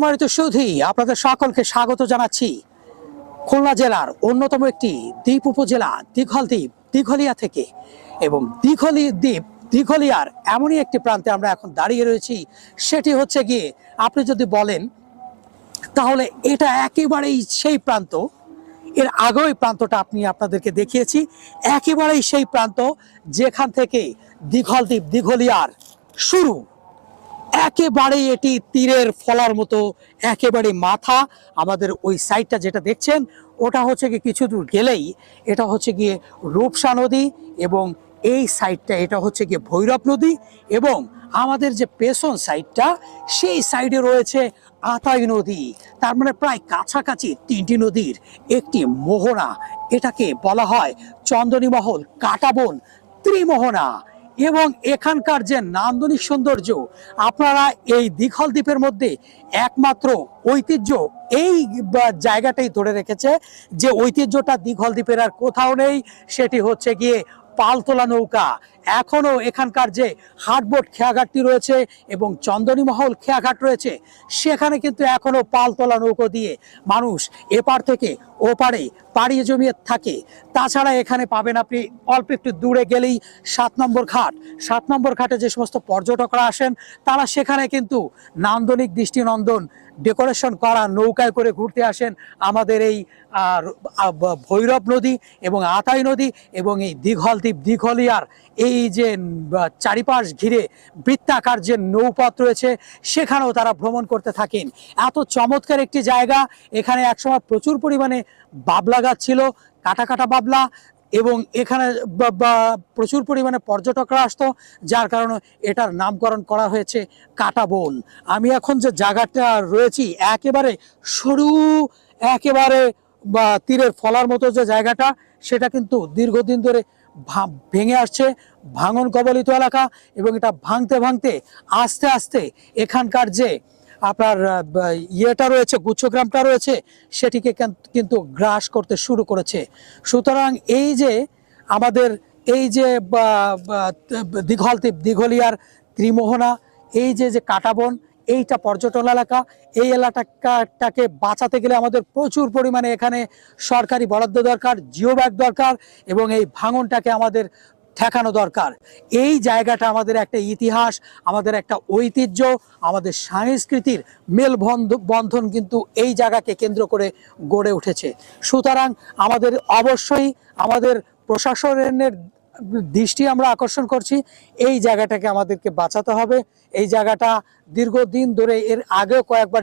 সম্মানিত সুধী, আপনাদের সকলকে স্বাগত জানাচ্ছি খুলনা জেলার অন্যতম একটি দ্বীপ উপজেলা দিঘলিয়া থেকে। এবং দিঘলিয়ার এমনই একটি প্রান্তে আমরা এখন দাঁড়িয়ে রয়েছি। সেটি হচ্ছে গিয়ে, আপনি যদি বলেন তাহলে এটা একেবারেই সেই প্রান্ত। এর আগেও এই প্রান্তটা আপনাদেরকে দেখিয়েছি। একেবারেই সেই প্রান্ত যেখান থেকে দিঘলিয়ার শুরু। একেবারেই এটি তীরের ফলার মতো একেবারে মাথা। আমাদের ওই সাইডটা যেটা দেখছেন, ওটা হচ্ছে গিয়ে কিছু দূর গেলেই এটা হচ্ছে গিয়ে রূপসা নদী, এবং এই সাইডটা এটা হচ্ছে গিয়ে ভৈরব নদী, এবং আমাদের যে পেছন সাইডটা সেই সাইডে রয়েছে আতাই নদী। তার মানে প্রায় কাছাকাছি তিনটি নদীর একটি মোহনা। এটাকে বলা হয় চন্দনীমহল কাঁটাবন ত্রিমোহনা। এবং এখানকার যে নান্দনিক সৌন্দর্য, আপনারা এই দীঘল দ্বীপের মধ্যে একমাত্র ঐতিহ্য এই জায়গাটাই ধরে রেখেছে, যে ঐতিহ্যটা দীঘল দ্বীপের আর কোথাও নেই। সেটি হচ্ছে গিয়ে পালতোলা নৌকা। এখনো এখানকার যে হাটবোট খেয়াঘাটটি রয়েছে এবং চন্দনীমহল খেয়াঘাট রয়েছে, সেখানে কিন্তু এখনো পালতোলা নৌকো দিয়ে মানুষ এপার থেকে ওপারে পাড়ি জমিয়ে থাকে। তাছাড়া এখানে পাবেন আপনি অল্প একটু দূরে গেলেই 7 নম্বর ঘাট। 7 নম্বর ঘাটে যে সমস্ত পর্যটকরা আসেন, তারা সেখানে কিন্তু নান্দনিক দৃষ্টিনন্দন ডেকোরেশন করা নৌকায় করে ঘুরতে আসেন আমাদের এই ভৈরব নদী এবং আতাই নদী এবং এই দিঘলিয়ার এই যে চারিপাশ ঘিরে বৃত্তাকার যে নৌপথ রয়েছে, সেখানেও তারা ভ্রমণ করতে থাকেন। এত চমৎকার একটি জায়গা। এখানে একসময় প্রচুর পরিমাণে বাবলা গাছ ছিল, কাটা কাটা বাবলা, এবং এখানে প্রচুর পরিমাণে পর্যটকরা আসতো, যার কারণে এটার নামকরণ করা হয়েছে কাঁটাবন। আমি এখন যে জায়গাটা রয়েছি, একেবারে সরু, একেবারে তীরের ফলার মতো যে জায়গাটা, সেটা কিন্তু দীর্ঘদিন ধরে ভেঙে আসছে, ভাঙন কবলিত এলাকা। এবং এটা ভাঙতে ভাঙতে আস্তে আস্তে এখানকার যে আপনার ইয়েটা রয়েছে, গুচ্ছগ্রামটা রয়েছে, সেটিকে কিন্তু গ্রাস করতে শুরু করেছে। সুতরাং এই যে আমাদের এই যে দিঘলিয়ার ত্রিমোহনা, এই যে কাঁটাবন, এইটা পর্যটন এলাকা। এই এলাকাটাকে বাঁচাতে গেলে আমাদের প্রচুর পরিমাণে এখানে সরকারি বরাদ্দ দরকার, জিও ব্যাগ দরকার, এবং এই ভাঙনটাকে আমাদের ঠেকানো দরকার। এই জায়গাটা আমাদের একটা ইতিহাস, আমাদের একটা ঐতিহ্য, আমাদের সংস্কৃতির মেলবন্ধন কিন্তু এই জায়গাকে কেন্দ্র করে গড়ে উঠেছে। সুতরাং আমাদের অবশ্যই আমাদের প্রশাসনের দৃষ্টি আমরা আকর্ষণ করছি, এই জায়গাটাকে আমাদেরকে বাঁচাতে হবে। এই জায়গাটা দীর্ঘদিন ধরে, এর আগেও কয়েকবার